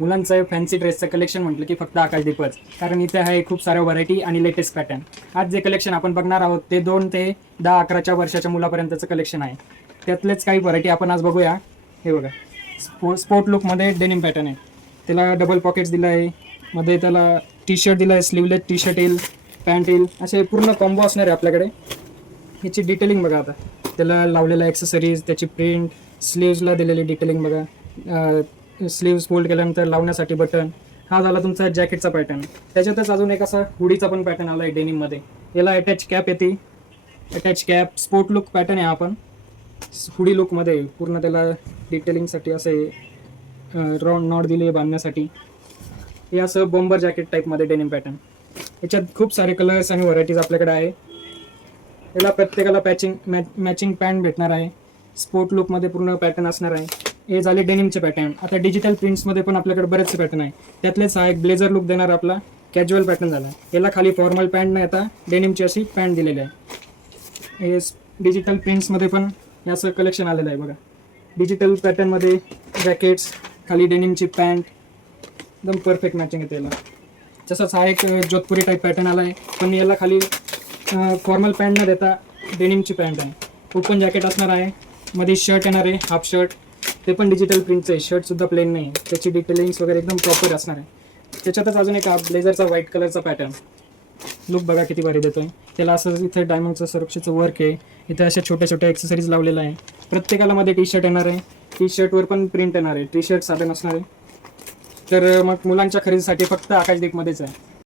मुलांचं फॅन्सी ड्रेसचं कलेक्शन म्हटलं की फक्त आकाशदीपच, कारण इथे आहे खूप साऱ्या व्हरायटी आणि लेटेस्ट पॅटर्न. आज जे कलेक्शन आपण बघणार आहोत ते 2 ते 10-11 वर्षाच्या मुलापर्यंतचं कलेक्शन आहे. त्यातलेच काही व्हरायटी आपण आज बघूया. हे बघा, स्पोर्ट लुकमध्ये डेनिम पॅटर्न आहे. त्याला डबल पॉकेट्स दिलं आहे, मध्ये त्याला टी शर्ट दिलं आहे, स्लीवलेस टी शर्ट येईल, पॅन्ट येईल, असे पूर्ण कॉम्बो असणार आहे आपल्याकडे. ह्याची डिटेलिंग बघा. आता त्याला लावलेलं ॲक्सेसरीज, त्याची प्रिंट, स्लीव्जला दिलेली डिटेलिंग बघा. स्लीव्ज फोल्ड केल्यानंतर लावण्यासाठी बटन. हा झाला तुमचा जॅकेटचा पॅटर्न. त्याच्यातच अजून एक असा हुडीचा पण पॅटर्न आला आहे डेनिममध्ये. याला अटॅच कॅप येते, attach cap. Sport look pattern आहे. आपण हुडी लुकमध्ये पूर्ण त्याला डिटेलिंगसाठी असे राऊंड नॉट दिले बांधण्यासाठी. हे असं बॉम्बर जॅकेट टाईपमध्ये डेनिम पॅटर्न. याच्यात खूप सारे कलर्स आणि व्हरायटीज आपल्याकडे आहे. याला प्रत्येकाला मॅचिंग पॅन्ट भेटणार आहे. स्पोर्ट लुकमध्ये पूर्ण पॅटर्न असणार आहे. हे झाले डेनिमचे पॅटर्न. आता डिजिटल प्रिंट्समध्ये पण आपल्याकडे बरेचसे पॅटर्न आहे. त्यातलेच हा एक ब्लेझर लुक देणार आपला कॅज्युअल पॅटर्न झाला. याला खाली फॉर्मल पॅन्ट नाही, आता डेनिमची अशी पॅन्ट दिलेली आहे. हे डिजिटल प्रिंट्समध्ये पण हे असं कलेक्शन आलेलं आहे बघा. डिजिटल पॅटर्नमध्ये जॅकेट्स, खाली डेनिमची पॅन्ट, एकदम परफेक्ट मॅचिंग येते याला. तसंच हा एक जोधपुरी टाईप पॅटर्न आला आहे, पण याला खाली फॉर्मल पॅन्ट न देता डेनिमची पॅन्ट आहे. ओपन जॅकेट असणार आहे, मध्ये शर्ट येणार आहे, हाफ शर्ट. ते पण डिजिटल प्रिंटचं आहे. शर्टसुद्धा प्लेन नाही, त्याची डिटेलिंग्स वगैरे एकदम प्रॉपर असणार आहे. त्याच्यातच अजून एक ब्लेझरचा व्हाईट कलरचा पॅटर्न. लुक बघा किती भारी देतो आहे. त्याला असं इथे डायमंडचं सुरक्षेचं वर्क आहे. इथे अशा छोट्या छोट्या ॲक्सेसरीज लावलेलं आहे. प्रत्येकाला मध्ये टी शर्ट येणार आहे. टी शर्टवर पण प्रिंट येणार आहे. टी शर्ट साधन असणार आहे. तर मग मुलांच्या खरेदीसाठी फक्त आकाशदीपमध्येच आहे.